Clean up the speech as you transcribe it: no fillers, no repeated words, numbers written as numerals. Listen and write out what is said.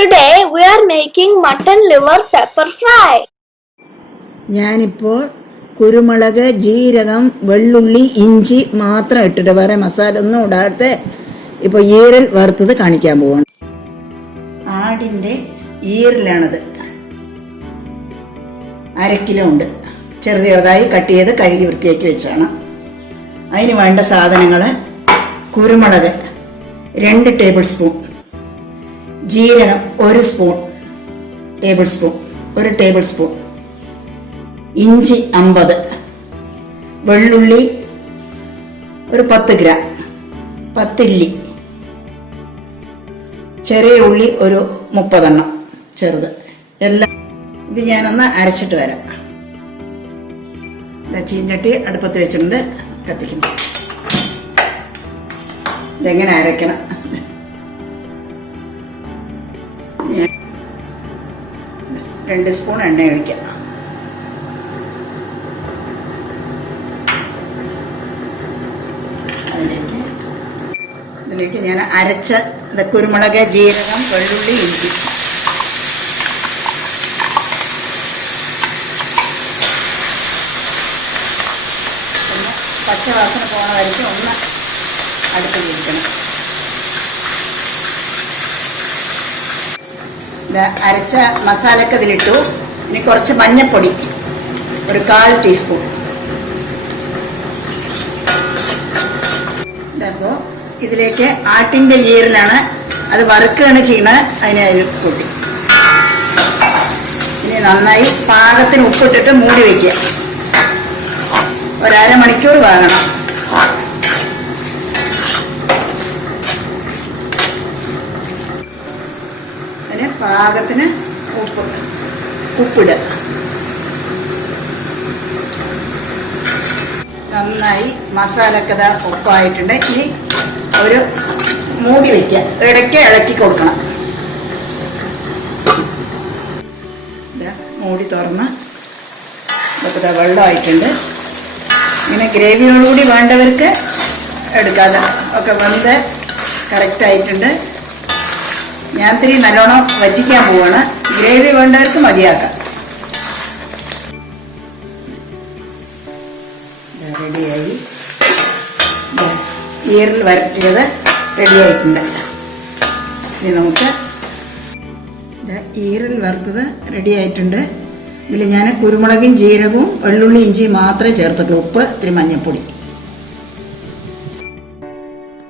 Today we are making mutton liver pepper fry. ഞാനിപ്പോൾ കുരുമുളക്, ജീരകം, വെള്ളുള്ളി, ഇഞ്ചി മാത്രം ഇട്ടിട്ട് വേറെ മസാല ഒന്നും ഇടാതെ ഇപ്പോൾ ഈരൽ വറുത്തത് കാണിക്കാൻ പോവാണ്. ആടിൻ്റെ ഈരലാണത്. 1/2 കിലോ ഉണ്ട്. ചെറുതായി കട്ട് ചെയ്ത് കഴുകി വൃത്തിയാക്കി വെച്ചാണ്. അതിന് വേണ്ട സാധനങ്ങൾ: കുരുമുളക് 2 ടേബിൾ സ്പൂൺ, ജീരകം 1 ടേബിൾ സ്പൂൺ, ഇഞ്ചി 50, വെള്ളുള്ളി ഒരു 10 ഗ്രാം, 10 ഇല്ലി, ചെറിയ ഉള്ളി ഒരു 30 എണ്ണം ചെറുത്. എല്ലാം ഇത് ഞാനൊന്ന് അരച്ചിട്ട് വരാം. ചീഞ്ചട്ടി അടുപ്പത്ത് വെച്ചിട്ടുണ്ട്, കത്തിക്കുന്നു. ഇതെങ്ങനെ അരക്കണം? 2 സ്പൂൺ എണ്ണ ഒഴിക്കാം. ഇതിലേക്ക് ഞാൻ അരച്ച കുരുമുളക്, ജീരകം, വെള്ളുള്ളി, ഇഞ്ചി പച്ചവാസന പോകാൻ വേണ്ടിയിട്ട് ഒന്ന് അടുപ്പത്തിരിക്കണം. അരച്ച മസാലയൊക്കെ ഇതിലിട്ടു. ഇനി കുറച്ച് മഞ്ഞൾപ്പൊടി ഒരു 1/4 ടീസ്പൂൺ. അപ്പോൾ ഇതിലേക്ക് ആട്ടിൻ്റെ ഈരലാണ്, അത് വറുക്കുകയാണ് ചെയ്യണത്. അതിനെ അതിൽ കൂട്ടി ഇനി നന്നായി പാകത്തിന് ഉപ്പിട്ടിട്ട് മൂടി വയ്ക്കുക. 1/2 മണിക്കൂർ വേകണം. അതിന് പാകത്തിന് ഉപ്പിടുക. നന്നായി മസാലയൊക്കെ ഉപ്പായിട്ടുണ്ട്. ഇനി ഒരു മൂടി വയ്ക്കുക. ഇടയ്ക്ക് ഇളക്കി കൊടുക്കണം. മൂടി തുറന്ന് ഇതൊക്കെ വെള്ളമായിട്ടുണ്ട്. ഇങ്ങനെ ഗ്രേവിയോടുകൂടി വേണ്ടവർക്ക് എടുക്കാതെ ഒക്കെ വെന്ത് കറക്റ്റായിട്ടുണ്ട്. ഞാൻ ഇത്തിരി നല്ലോണം വറ്റിക്കാൻ പോവാണ്. ഗ്രേവി വേണ്ടവർക്ക് മതിയാക്കാം. റെഡിയായി. ഈരൽ വരട്ടിയത് റെഡിയായിട്ടുണ്ട്. ഇനി നമുക്ക് ഈരൽ വറുത്തത് റെഡിയായിട്ടുണ്ട്. ഇതിൽ ഞാൻ കുരുമുളകും ജീരകവും വെള്ളുള്ളി, ഇഞ്ചിയും മാത്രമേ ചേർത്തിട്ടുള്ളൂ. ഉപ്പ്, ഇത്തിരി മഞ്ഞൾപ്പൊടി.